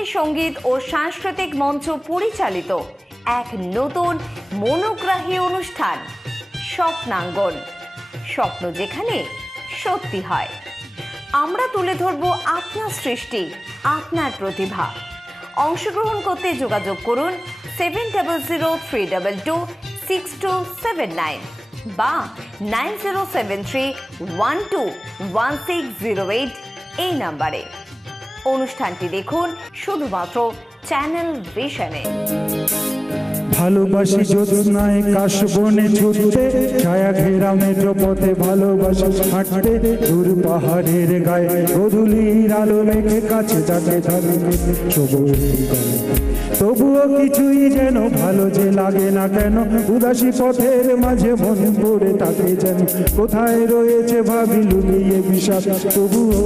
আসামি সঙ্গীত ও সাংস্কৃতিক মঞ্চ পরিচালিত এক নতুন মনোগ্রাহী অনুষ্ঠান স্বপ্নাঙ্গন। স্বপ্ন যেখানে সত্যি হয়। আমরা তুলে ধরব আপনার সৃষ্টি, আপনার প্রতিভা। অংশগ্রহণ করতে যোগাযোগ করুন 7003226279 বা 9073121608 এই নাম্বারে। অনুষ্ঠানটি দেখুন শুধুমাত্র চ্যানেল ভিশনে। ভালোবাসি জ্যোৎস্নায় কাশবনে ছুটতে, ছায়া ঘেরা মেঠো পথে ভালোবাসি হাঁটতে, দূর পাহাড়ের গায়ে গধূলির আলো মেঘে কাছে যাকে ধরে সবুজ গায়ে। তবুও কিছুই যেন ভালো যে লাগে না কেন, উদাসী পথের মাঝে মন পড়ে থাকে যেন কোথায় রয়েছে ভাবি লুকিয়ে বিষাদ। তবুও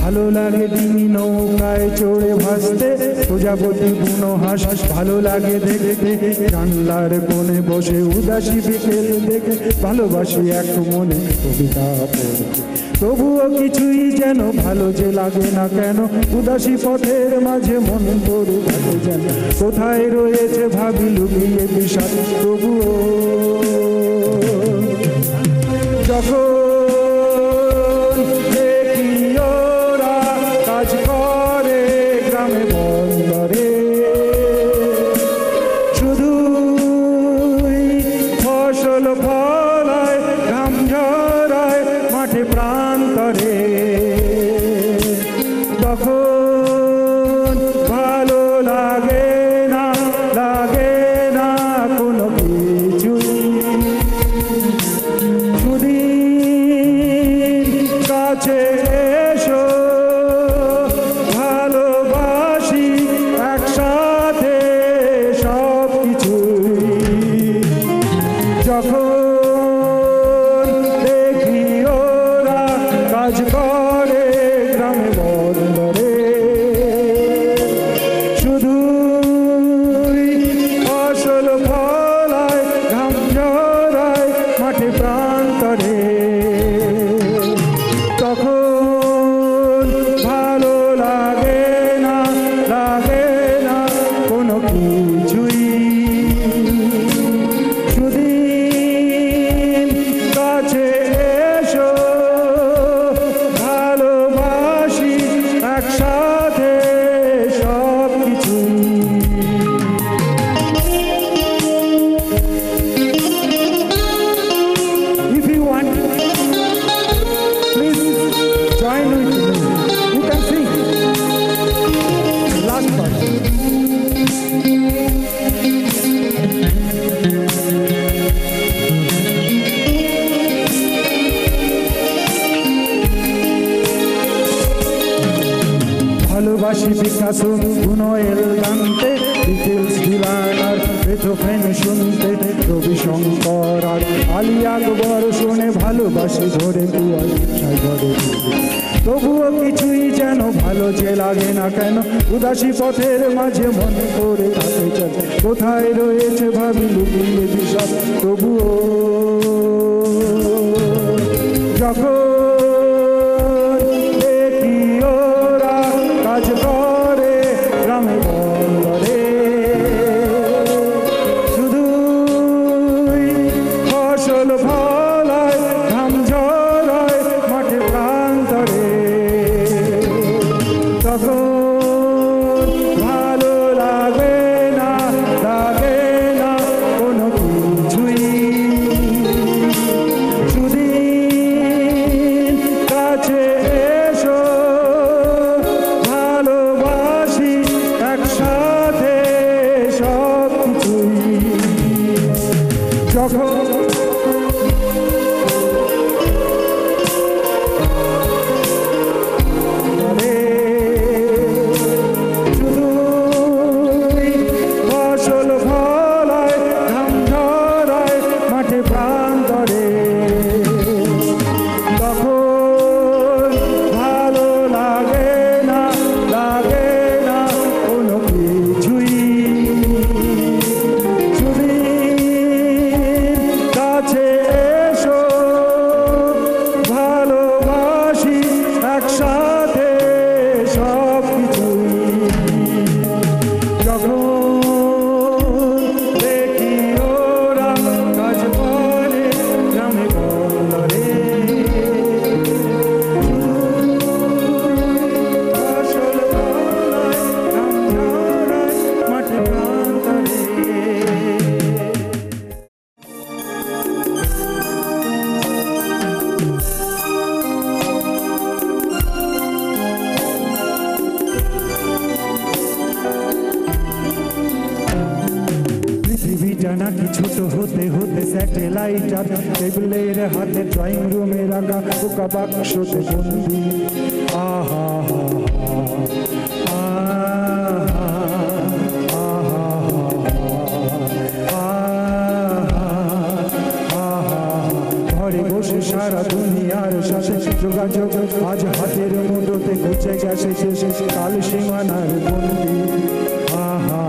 ভালো লাগে ডিঙি নৌকায় চড়ে ভাসতে, প্রজাপতি বুনো হাঁস ভালো লাগে দেখতে, জানলার কোণে বসে উদাসী বিকেল দেখে ভালোবাসি এক মনে কবিতা পড়তে। তবুও কিছুই যেন ভালো যে লাগে না কেন, উদাসী পথের মাঝে মন পড়ে থাকে যেন কোথায় রয়েছে ভাবি লুকিয়ে বিষাদ। তবুও যখন ভালোবাসি পিকাসো বুনোয়েল দান্তে, বিটলস ডিলান আর বেথোভেন শুনতে, রবিশঙ্কর আর আলী আকবর শুনে ভালোবাসি ধরে কুয়াশায় ঘরে। তবুও কিছুই যেন ভালো যে লাগে না কেন, উদাসী পথের মাঝে মন করে থাকে যেন কোথায় রয়েছে ভাবি লুকিয়ে বিষাদ। তবুও যখন ছোট হতে হতে স্যাটেলাইট আর টেবিলের হাতে ড্রয়িং রুমে রাখা পোকা বাক্সতে বন্দি। আহা ঘরে বসে সারা দুনিয়ার সাথে যোগাযোগ আজ হাতের মুঠোতে ঘুচে গেছে শেষে কাল সীমানার বন্দি। আহা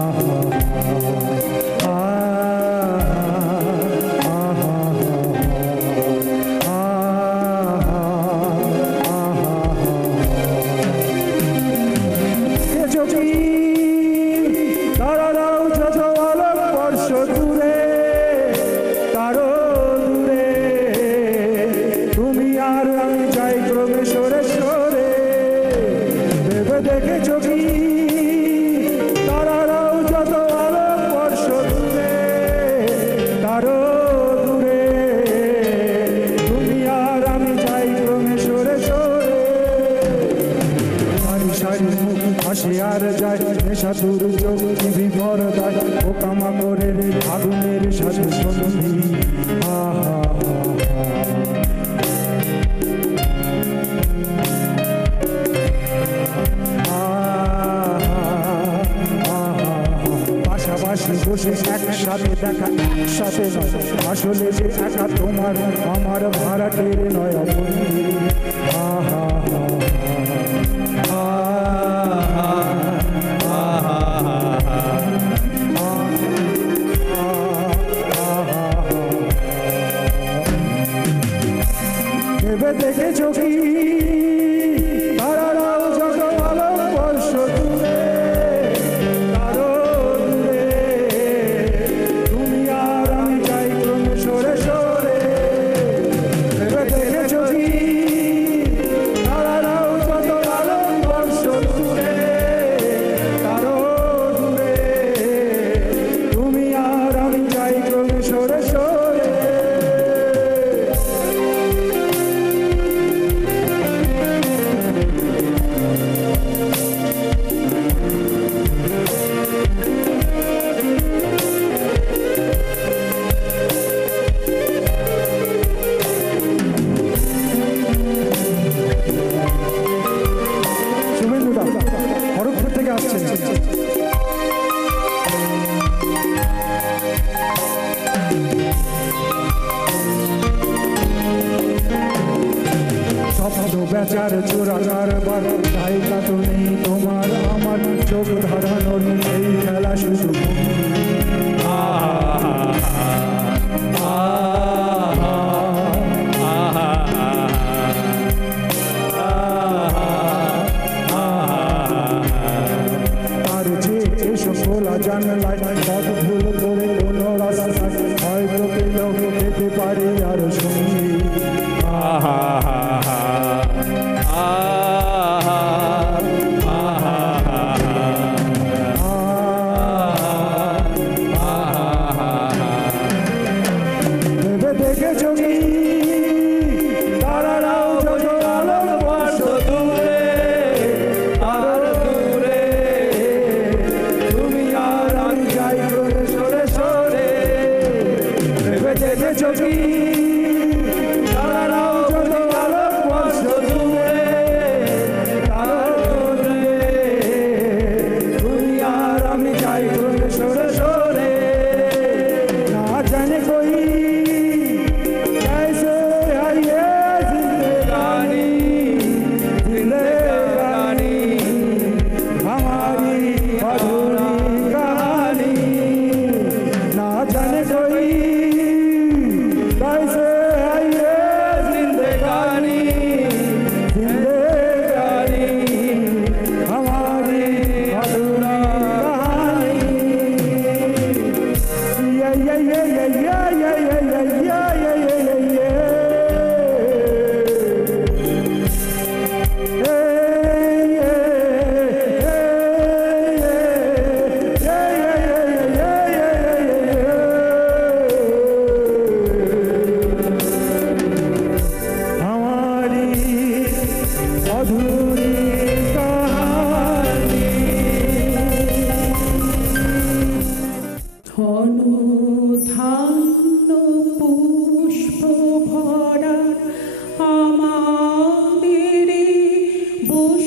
তারারাও যত আলোক বর্ষ দূরে তারো দূরে তুমি আর আমি যাই ক্রমে সরে সরে ভেবে দেখেছ কি তারারাও যত আলোক বর্ষ দূরে তারো দূরে তুমি আর আমি যাই ক্রমে সরে সরে সারি সারি মুখ হাসি আর যায় নেশা দুর্যোগ টিভি ভরদায় পোকামা করে আগুনের সাথে সন্ধি। আহা পাশাপাশি বসে একসাথে দেখা একসাথে নয় আসলে যে একা তোমার আমার ভাড়াটের নয় বন্ধু। আহা ভেবে দেখেছ কি তারারাও যত আলোক বর্ষ দূরে তারো দূরে তুমি আর আমি যাই ক্রমে সরে সরে ভেবে দেখেছ কি তারারাও যত আলোক বর্ষ দূরে তারো দূরে তুমি আর আমি যাই ক্রমে সরে সরে। শুভেন্দুদা খড়গপুর থেকে আসছেন। শব্দ বেচার চোরা কারবার জায়গা তো নেই তোমার আমার চোখ ধরানোর এই খেলা শুধু আর যে এসব খোলা জানলায় পথ ভুল করে কোনো রাস্তায় হয়তো পেলেও পেতে পারি আর সঙ্গী। ভেবে দেখেছ কি তারারাও যত আলোক বর্ষ দূরে আর দূরে তুমি আর আমি যাই ক্রমে সরে সরে ভেবে দেখেছ কি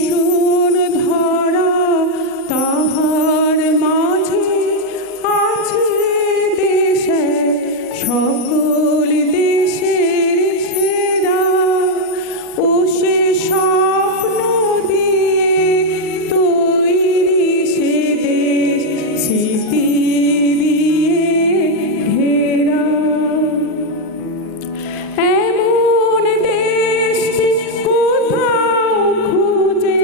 বসুন ধরা তাহার মাঝে আছে দেশে সকল দেশের সেরা ও সে স্বপ্ন দিয়ে তৈরি সে দেশ স্মৃতি দিয়ে ঘেরা এমন দেশটি কোথাও খুঁজে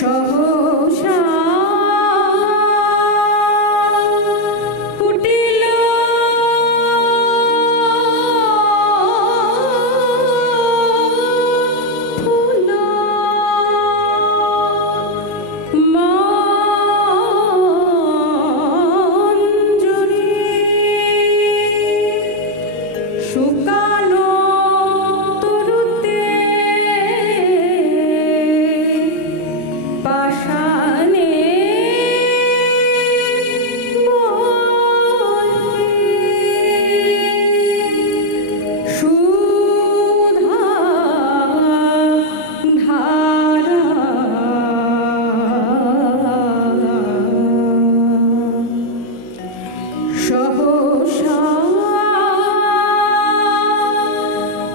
সহসা ফুটিল ফুল মঞ্জুরি শুকানো তরুতে পাষাণে সুধা ধারা সহসা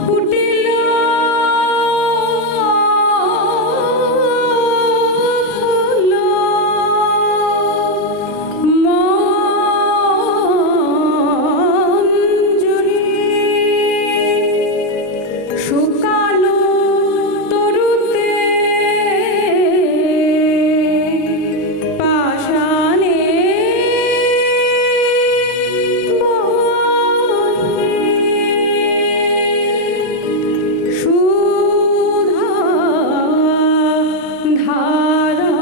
ফুটিল ফুল মঞ্জুরি শুকানো তরুতে পাষাণে সুধা ধারা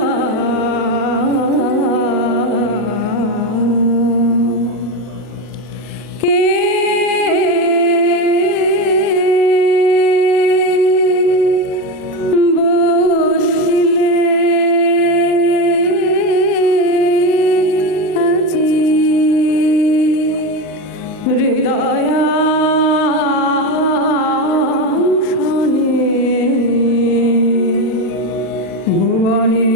কে বসিলে আজি হৃদয়াংশনে ভুবনে